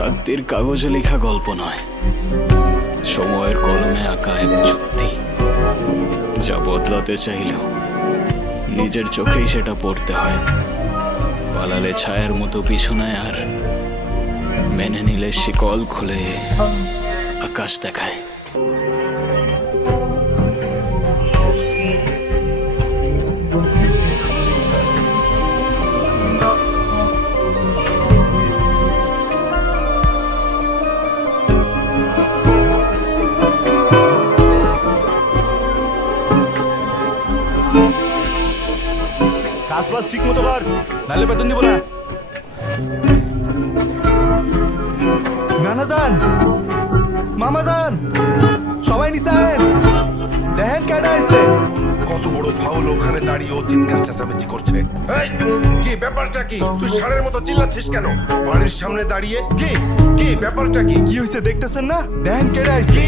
তাকদীর কাগজে লেখা গল্প নয়, সময়ের কলমে আঁকা এক চুক্তি, যা বদলাতে চাইলেও নিজের চোখেই সেটা পড়তে হয়। পালালে ছায়ার মতো পিছু নেয়, আর মেনে নিলে শিকল খুলে আকাশ দেখায়। কাজ বাজ ঠিক মতো কর, নাহলে বেতন দিব না। নানা যান, মামা যান, সবাই নিচে আয়েন। দেখেন কেডা আইছে। কত বড় ফাউল, ওখানে দাঁড়িয়ে ও চিৎকার চেঁচামেচি করছে। এই, কি ব্যাপারটা কি? তুই ষাঁড়ের মতো চিল্লাচ্ছিস কেন বাড়ির সামনে দাঁড়িয়ে? কি কি ব্যাপারটা কি? কি হইছে দেখতেছেন না? দেখেন কেডা আইছে।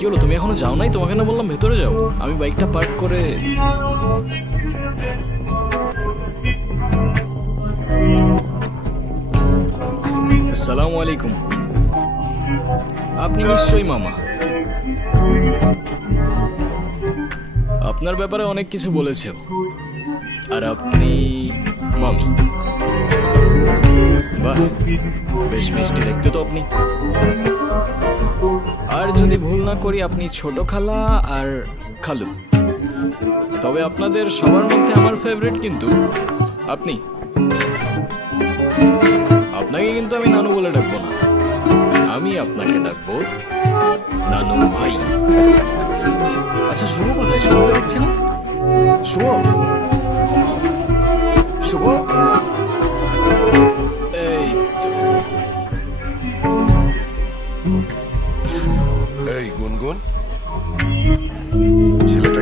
কি হলো, তুমি এখনো যাও নাই? তোমাকে না বললাম ভেতরে যাও। আমি বাইকটা পার্ক করে আসসালামু আলাইকুম। আপনি নিশ্চয়ই মামা। আপনার ব্যাপারে অনেক কিছু বলেছে, আর আপনি মামি। বাহ, বেশ মিষ্টি দেখতে তো আপনি। আর যদি ভুল না করি, আপনি ছোট খালা আর খালু। তবে আপনাদের সবার মধ্যে আমার ফেভারিট কিন্তু আপনি। আপনাকে কিন্তু আমি নানু বলে ডাকবো না, আমি আপনাকে ডাকবো নানু ভাই। আচ্ছা, শুভ কোথায়? শুভ দেখছি না। শুভ, শুভ, এই এই গুনগুন, ছেলেটা